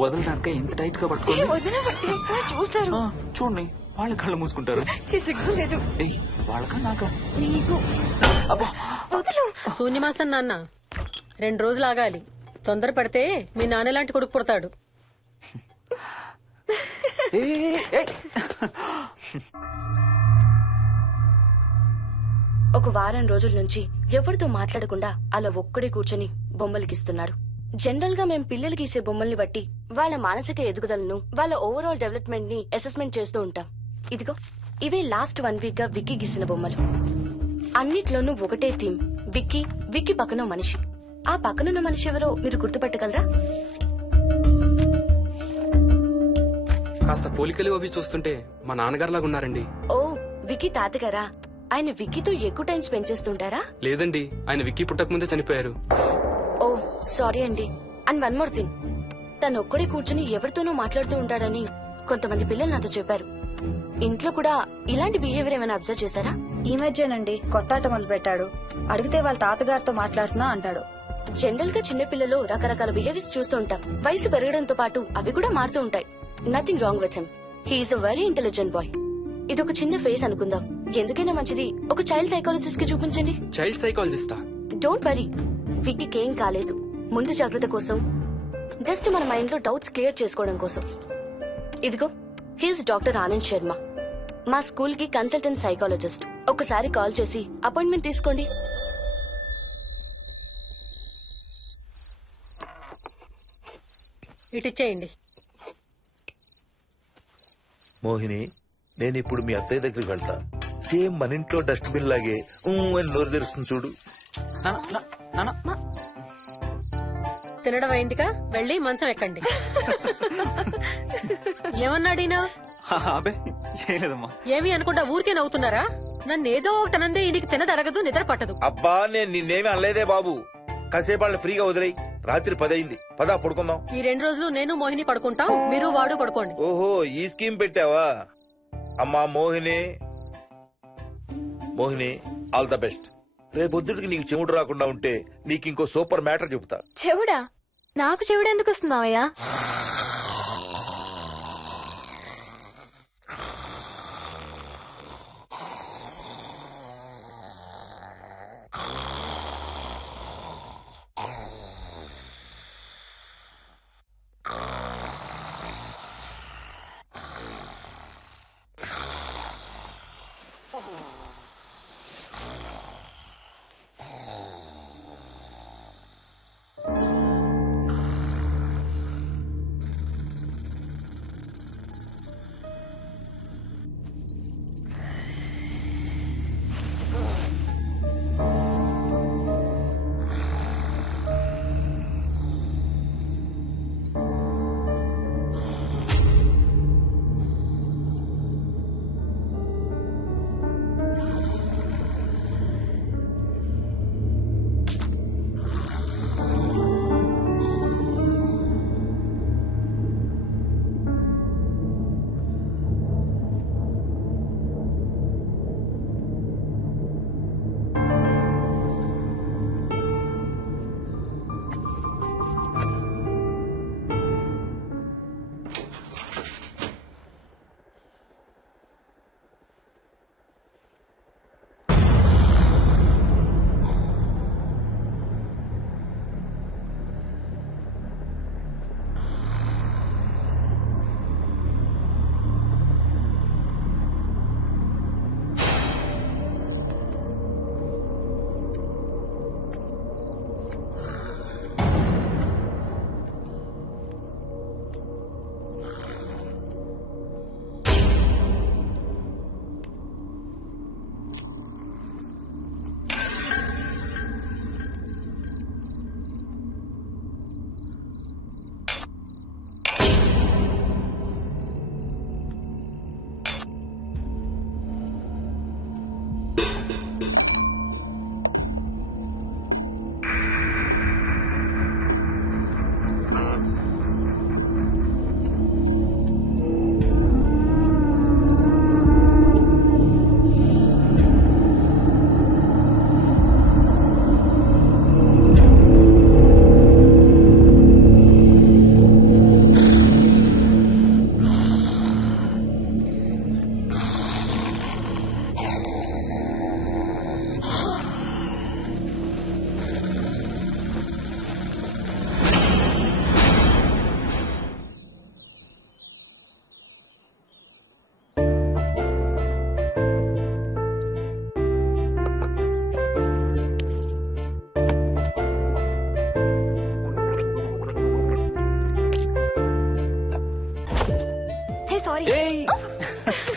వదలడానిక ఇంత టైట్ గా పట్టుకోండి. చూస్తారు చూడండి, వాళ్ళ కళ్ళు మూసుకుంటారు. సిగ్గులేదు. వాళ్ళకా నాకా? నీకు. శూన్యమాసం నాన్న 2 రోజులు ఆగాలి. తొందర పడితే మీ నాన్న లాంటి కొడుకు పుడతాడు. ఒక వారం రోజుల నుంచి ఎవరితో మాట్లాడకుండా అలా ఒక్కడే కూర్చొని బొమ్మలు గీస్తున్నాడు. జనరల్ గా మేం పిల్లలు గీసే బొమ్మల్ని బట్టి వాళ్ళ మానసిక ఎదుగుదలను, వాళ్ళ ఓవరాల్ డెవలప్మెంట్ ని అసెస్మెంట్ చేస్తూ ఉంటాం. ఇదిగో ఇవే లాస్ట్ 1 వీక్ గా విక్కీ గీసిన బొమ్మలు. అన్నిట్లోనూ ఒకటే థీమ్, విక్కీ, విక్కీ పక్కన మనిషి. ఆ పక్కనున్న మనిషి ఎవరో మీరు గుర్తుపట్టగలరా? కాస్త పోలికలు అవి చూస్తుంటే మా నాన్నగారులాగా ఉన్నారండి. ఓ, విక్కీ తాతగారా? ఆయన విక్కీతో ఎక్కువ టైం స్పెండ్ చేస్తుంటారా? లేదండి, ఆయన విక్కీ పుట్టక ముందే చనిపోయారు. ఓ సారీ అండి. అండ్ 1 మోర్ థింగ్, తను ఒక్కడే కూర్చుని ఎవరితోనూ మాట్లాడుతూ ఉంటాడని కొంతమంది పిల్లలు నాతో చెప్పారు. ఇంట్లో కూడా ఇలాంటి బిహేవియర్ ఏమైనా అబ్జర్వ్ చేశారా? ఈ మధ్యనండి కొత్త ఆట మొదలు పెట్టాడు. అడిగితే వాళ్ళ తాతగారితో మాట్లాడుతున్నా అంటాడు. జనరల్ గా చిన్న పిల్లలు రకరకాల బిహేవియర్స్ చూస్తూ ఉంటాం. వయసు పెరగడంతో పాటు అవి కూడా మారుతూ ఉంటాయి. Nothing wrong with him. He's a very intelligent boy. ఇదొక చిన్న ఫేస్ అనుకుందాం. ఎందుకైనా మంచిది ఒక చైల్డ్ సైకాలజిస్ట్ కి చూపించండి. చైల్డ్ సైకాలజిస్టా? డోంట్ వరీ, విక్కీకి ఏం కాలేదు. ముందు జాగ్రత్త కోసం, జస్ట్ మన మైండ్ లో డౌట్స్ క్లియర్ చేసుకోవడం కోసం. ఇదిగో, హీస్ డాక్టర్ ఆనంద్ శర్మ, మా స్కూల్ కి కన్సల్టెంట్ సైకాలజిస్ట్. ఒకసారి కాల్ చేసి అపాయింట్మెంట్ తీసుకోండి. ఇటిచ్చేయండి. మోహిని, నేను ఇప్పుడు మీ అత్తయ్య దగ్గరికి వెళ్తా. సేమ్ మన ఇంట్లో డస్ట్ బిన్ లాగే అని నోరు తెరుస్తుంది చూడు. తినడం అయిందిగా, వెళ్ళి మంచం ఎక్కండి. ఏమన్నాడీనా? ఏమి అనుకుంటా ఊరికే నవ్వుతున్నారా? నన్నేదో ఒకటి అనందే ఈయనకి తినదరగదు, నిద్ర పట్టదు. అబ్బా, నేను నిన్నేమి అనలేదే బాబు. కాసేపు వాళ్ళని ఫ్రీగా వదిలేయి. రాత్రి 10 అయింది, పదా పడుకుందాం. ఈ 2 రోజులు నేను మోహిని పడుకుంటాం, మీరు వాడు పడుకోండి. ఓహో, ఈ స్కీమ్ పెట్టావా? అమ్మా Mohini, Mohini, all the best. రేపొద్దుటికి నీకు చెవుడు రాకుండా ఉంటే నీకు ఇంకో సూపర్ మ్యాటర్ చెబుతా. చెవుడా? నాకు చెవుడు ఎందుకు వస్తుంది మావయ్య?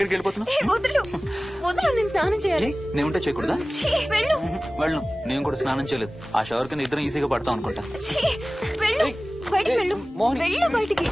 ఎక్కడికి వెళ్ళిపోతున్నావు? ఏ, వదులు వదులు, నేను స్నానం చేయాలి. నేను ఉంటే చేయకూడదా? ఛీ, వెళ్ళు. వెళ్ళను, నేను కూడా స్నానం చేయలేదు. ఆ షవర్ కింద ఇద్దరం ఈజీగా పడతాం అనుకుంటా. ఛీ, వెళ్ళు. ఏయ్, బయటికి ఏయ్, వెళ్ళు. మోహిని, వెళ్ళు బయటికి.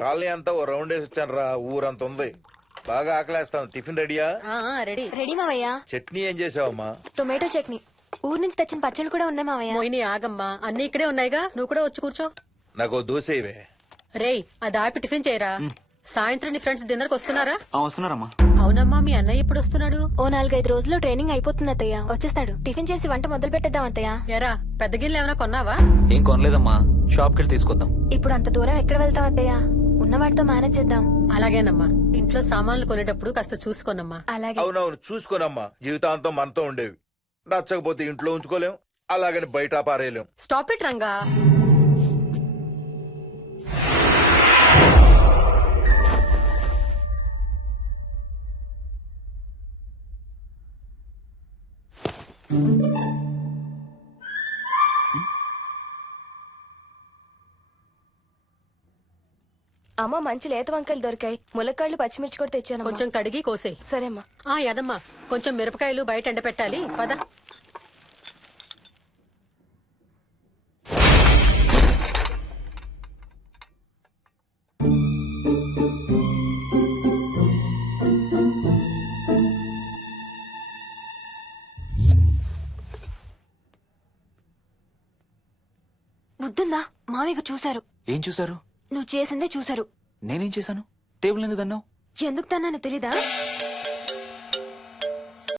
కాలనీ అంతా ఓ రౌండ్ వేసి వచ్చాను రా. ఊరంత ఉంది. బాగా ఆకలేస్తాను. టిఫిన్ రెడీయా? రెడీ. రెడీ మావయ్య. చట్నీ ఏం చేసావమ్మా? టొమాటో చట్నీ. ఊరు నుంచి తెచ్చిన పచ్చళ్ళు కూడా ఉన్నాయి మావయ్య. మోహిని ఆగమ్మా, అన్ని ఇక్కడే ఉన్నాయిగా, నువ్వు కూడా వచ్చి కూర్చో. నాకు ఓ దోశ ఇవే. రేయ్, అది ఆపి టిఫిన్ చేయరా. సాయంత్రం నీ ఫ్రెండ్స్ డిన్నర్ కి వస్తున్నారా? వస్తున్నారమ్మా. అవునమ్మా, మీ అన్నయ్య ఎప్పుడు వస్తున్నాడు? ఓ 4-5 రోజుల్లో ట్రైనింగ్ అయిపోతుంది అత్తయ్య. వచ్చేస్తాడు. టిఫిన్ చేసి వంట మొదలు పెట్టేద్దాం అత్తయ్య. ఎరా, పెద్ద గిన్నెలు ఏమైనా కొన్నావా? ఏం కొనలేదమ్మా, షాప్ కెళ్ళి తీసుకొద్దాం. ఇప్పుడు అంత దూరం ఎక్కడ వెళ్తాం అత్తయ్య? ఉన్న వాటితో మేనేజ్ చేద్దాం. అలాగేనమ్మా, ఇంట్లో సామాన్లు కొనేటప్పుడు కాస్త చూసుకోనమ్మా. అలాగే. అవునవును, చూసుకోనమ్మా. జీవితాంతం మనతో ఉండేవి. నచ్చకపోతే ఇంట్లో ఉంచుకోలేం, అలాగని బయట పారేయలేం. Stop it Ranga. అమ్మ, మంచి లేత వంకాయలు దొరికాయి. ములక్కాళ్ళు, పచ్చిమిర్చి కూడా తెచ్చాను. కొంచెం కడిగి కోసేయ్. సరేమ్మా. యదమ్మా, కొంచెం మిరపకాయలు బయట ఎండపెట్టాలి. పద. బుద్ధుందా? మామయ్య చూశారు. ఏం చూసారు? నువ్వు చేసిందే చూశారు. నేనేం చేశాను? టేబుల్ ఎందుకు అన్నావు? ఎందుకు తన్నాను తెలీదా?